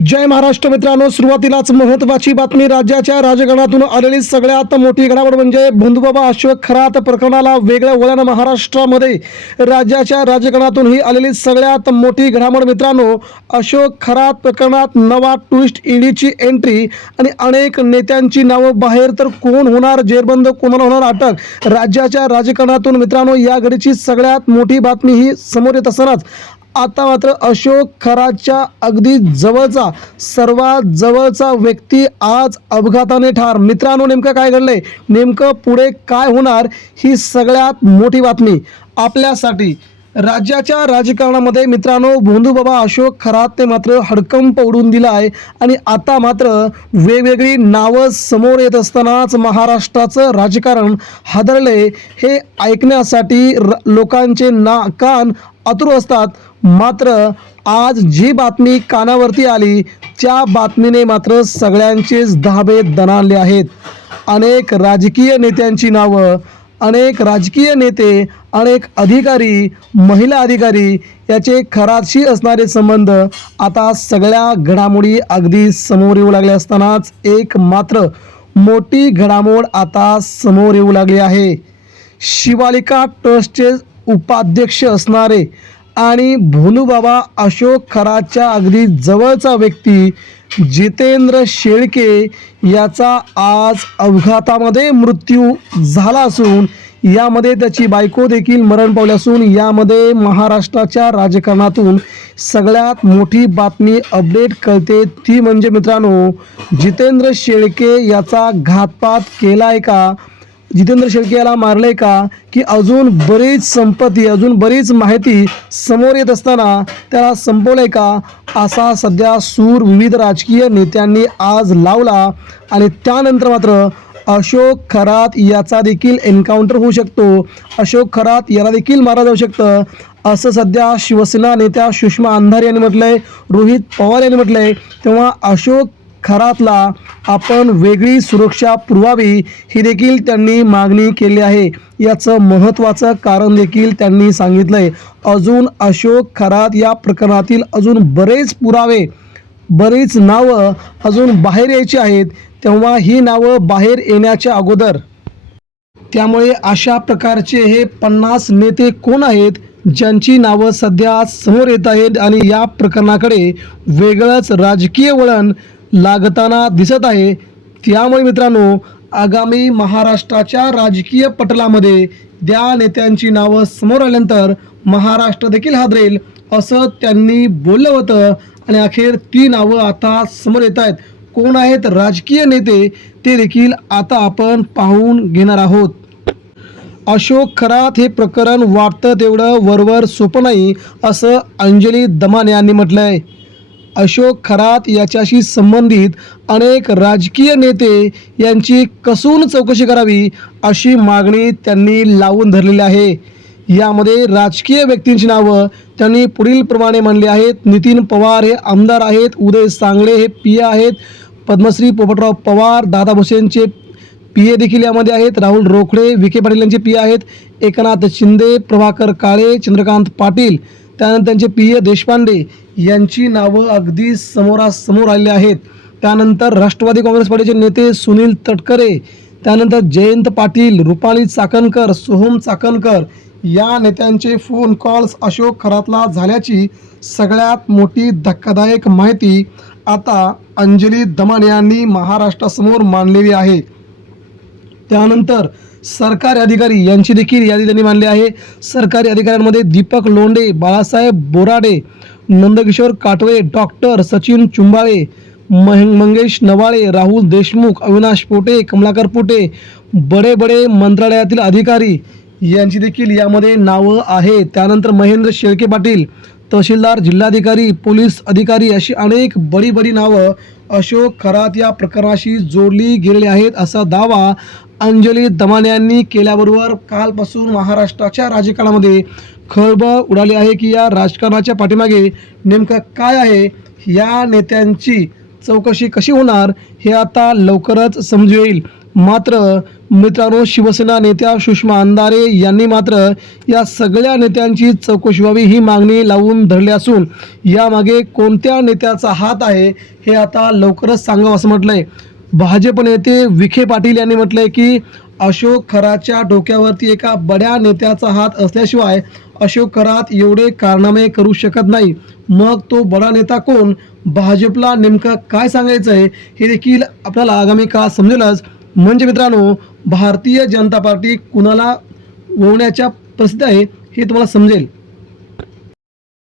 जय महाराष्ट्र मित्रांनो, सुरुवातीलाच महत्त्वाची बातमी. राज्याच्या राजकारणातून आलेली सगळ्यात मोठी घडामोड म्हणजे बंधुबाबा अशोक खरात प्रकरणाला वेगळं वळण. महाराष्ट्रामध्ये राज्याच्या राजकारणातून ही आलेली सगळ्यात मोठी घडामोड मित्रांनो. अशोक खरात प्रकरणात नवा ट्विस्ट, ईडीची एंट्री आणि अनेक नेत्यांची नावं बाहेर. तर कोण होणार जेरबंद, कोणाला होणार अटक? राज्याच्या राजकारणातून मित्रांनो या घडीची सगळ्यात मोठी बातमी ही समोर येत असतानाच आता मात्र अशोक खरातच्या अगदी जवळचा, सर्वात जवळचा व्यक्ती आज अपघाताने ठार. मित्रांनो नेमकं काय घडलंय, नेमकं पुढे काय होणार, ही सगळ्यात मोठी बातमी आपल्यासाठी. राज्याच्या राजकारणामध्ये मित्रांनो बंधुबाबा अशोक खरातने मात्र हडकंप उडून दिला आहे आणि आता मात्र वेगवेगळी नावं समोर येत असतानाच महाराष्ट्राचं राजकारण हादरले. हे ऐकण्यासाठी लोकांचे कान आतुर असतात. मात्र आज जी बातमी कानावरती आली त्या बातमीने मात्र सगळ्यांचेच धाबे दणाणले आहेत. अनेक राजकीय नेत्यांची नावं, अनेक राजकीय नेते, अनेक अधिकारी, महिला अधिकारी याचे खरातशी असणारे संबंध आता सगळ्या घडामोडी अगदी समोर येऊ लागले असतानाच एक मात्र मोठी घडामोड आता समोर येऊ लागली आहे. शिवालिका ट्रस्टचे उपाध्यक्ष असणारे आणि भोलूबाबा अशोक खरातच्या अगदी जवळचा व्यक्ती जितेंद्र शेळके याचा आज अपघातामध्ये मृत्यू झाला असून यामध्ये त्याची बायको देखील मरण पावली असून यामध्ये महाराष्ट्राच्या राजकारणातून सगळ्यात मोठी बातमी अपडेट कळते ती म्हणजे मित्रांनो, जितेंद्र शेळके याचा घातपात केलाय का, जितेंद्र शेळके याला मारले का, की अजून बरीच संपत्ती, अजून बरीच माहिती समोर येत असताना त्याला संपवलंय का, असा सध्या सूर विविध राजकीय नेत्यांनी आज लावला. आणि त्यानंतर मात्र अशोक खरात याचा देखील एन्काउंटर होऊ शकतो, अशोक खरात याला देखील मारलं जाऊ शकतं असं सध्या शिवसेना नेत्या सुषमा अंधारे यांनी म्हटलंय, रोहित पवार यांनी म्हटलंय. तेव्हा अशोक खरातला आपण वेगळी सुरक्षा पुरवावी ही देखील त्यांनी मागणी केली आहे. याचं महत्त्वाचं कारण देखील त्यांनी सांगितलंय. अजून अशोक खरात या प्रकरणातील अजून बरेच पुरावे, बरीच नावं अजून बाहेर यायची आहेत. तेव्हा ही नावं बाहेर येण्याच्या अगोदर त्यामुळे अशा प्रकारचे हे 50 नेते कोण आहेत ज्यांची नावं सध्या समोर येत आहेत आणि या प्रकरणाकडे वेगळंच राजकीय वळण लागताना दिसत आहे. त्यामुळे मित्रांनो आगामी महाराष्ट्राच्या राजकीय पटलामध्ये त्या नेत्यांची नावं समोर आल्यानंतर महाराष्ट्र देखील हादरेल असं त्यांनी बोललं होतं आणि अखेर ती नावं आता समोर येत आहेत. कोण आहेत राजकीय नेते ते देखील आता आपण पाहून घेणार आहोत. अशोक खरात हे प्रकरण वाटतं तेवढं वरवर सोपं नाही असं अंजली दमान यांनी म्हटलंय. अशोक खरात याच्याशी संबंधित अनेक राजकीय नेते यांची कसून चौकशी करावी अशी मागणी त्यांनी लावून धरलेली आहे. यामध्ये राजकीय व्यक्तींची नावं त्यांनी पुढील प्रमाणे मांडली आहेत. नितीन पवार हे आमदार आहेत, उदय सांगळे हे पीए आहेत, पद्मश्री पोपटराव पवार, दादा भुसेंचे पीए देखील यामध्ये आहेत, राहुल रोकडे विखे पाटील यांचे पीए आहेत, एकनाथ शिंदे, प्रभाकर काळे, चंद्रकांत पाटील, त्यानंतर त्यांचे पीए देशपांडे यांची नावं अगदी समोरासमोर आलेली आहेत. त्यानंतर राष्ट्रवादी काँग्रेस पार्टीचे नेते सुनील तटकरे, त्यानंतर जयंत पाटील, रुपाली चाकणकर, सोहम चाकणकर या नेत्यांचे फोन कॉल्स अशोक खरातला झाल्याची सगळ्यात मोठी धक्कादायक माहिती आता अंजली दमान यांनी महाराष्ट्रासमोर मांडलेली आहे. त्यानंतर सरकारी अधिकारी यांची देखील यादी त्यांनी मांडली आहे. सरकारी अधिकाऱ्यांमध्ये दीपक लोंढे, बाळासाहेब बोराडे, नंदकिशोर काटवे, डॉक्टर सचिन चुंबाळे, मंगेश नवाळे, राहुल देशमुख, अविनाश पोटे, कमलाकर पोटे, बडे मंत्रालयातील अधिकारी यांची देखील यामध्ये नावं आहेत. त्यानंतर महेंद्र शेळके पाटील, तहसीलदार, जिल्हाधिकारी, पोलीस अधिकारी अशी अनेक बडी नावं अशोक खरात या प्रकरणाशी जोडली गेलेली आहेत असा दावा अंजली दमान यांनी केल्याबरोबर कालपासून महाराष्ट्राच्या राजकारणामध्ये खळबळ उडाली आहे की या राजकारणाच्या पाठीमागे नेमकं काय आहे, या नेत्यांची चौकशी कशी होणार हे आता लवकरच समजू येईल. मात्र मित्रांनो, शिवसेना नेत्या सुषमा अंधारे यांनी मात्र या सगळ्या नेत्यांची चौकशी व्हावी ही मागणी लावून धरली असून यामागे कोणत्या नेत्याचा हात आहे हे आता लवकरच सांगावं असं म्हटलंय. भाजप नेते विखे पाटील यांनी म्हटलंय की अशोक खरातच्या डोक्यावरती एका बड्या नेत्याचा हात असल्याशिवाय अशोक खरात एवढे कारनामे करू शकत नाही. मग तो बडा नेता कोण, भाजपला नेमकं काय सांगायचं आहे हे देखील आपल्याला आगामी काळात समजेलच. म्हणजे मित्रांनो, भारतीय जनता पार्टी कुणाला वळवण्याच्या परिस्थितीत आहे हे तुम्हाला समजेल.